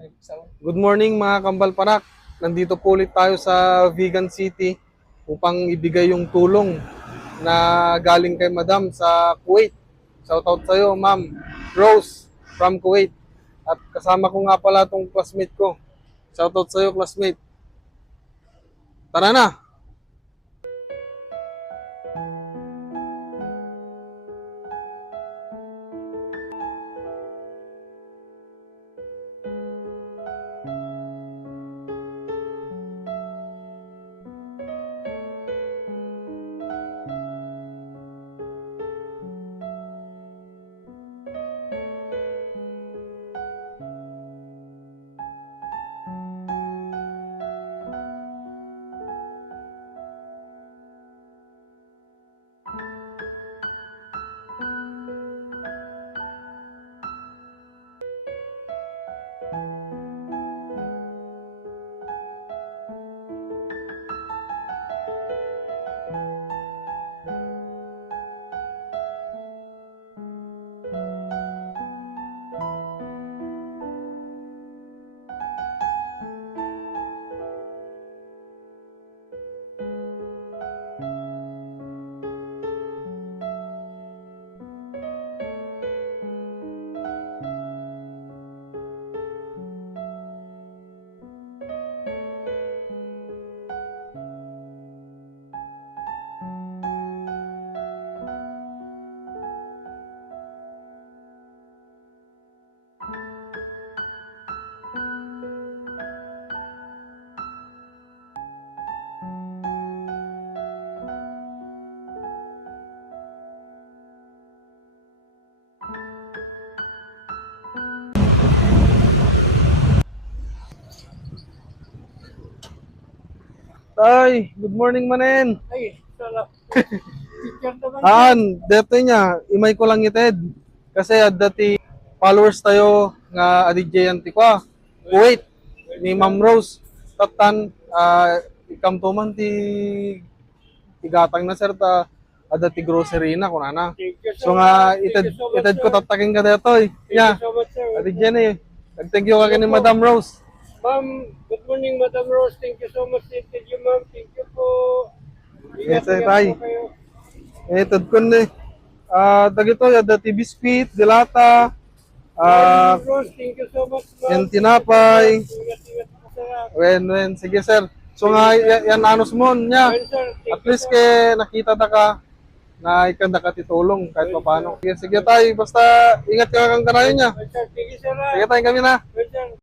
Good morning mga Kambal Parak. Nandito po ulit tayo sa Vegan City upang ibigay yung tulong na galing kay Madam sa Kuwait. Shoutout sa iyo, Ma'am Rose from Kuwait. At kasama ko nga pala itong classmate ko. Shoutout sa iyo, classmate. Tara na! Tay, good morning manen. Ay, sarap. Picture naman. Dito niya, imay ko lang ited. Kasi dati followers tayo nga adidjayan ti kwa. Kuwait ni Ma'am Rose. Tatan ikam to man ti tigatang na sir ta adati grocery na kunana. So nga ited ko tataking ka dito eh. Thank Nya, you so much, sir. adidjan eh. Thank you ka ni Madam Rose. Ma'am, good morning, Madam Rose. Thank you so much. Thank you, ma'am. Thank you po. Yes, Ingat tay. po kayo. Ited ko ni dagito adati biscuit, dilata, Madam Rose, thank you so much, ma'am. yung tinapay. Ingat po, sir. Wen, sige sir. So nga, yan anos mo niya. Well, sir, thank At least kay nakita ta ka na ikanda ka titulong kahit pa paano. Sige tayo, basta ingat ka kang kanayon niya. Well, sir, thank you, sir. Sige tayo kami na. Well, sir.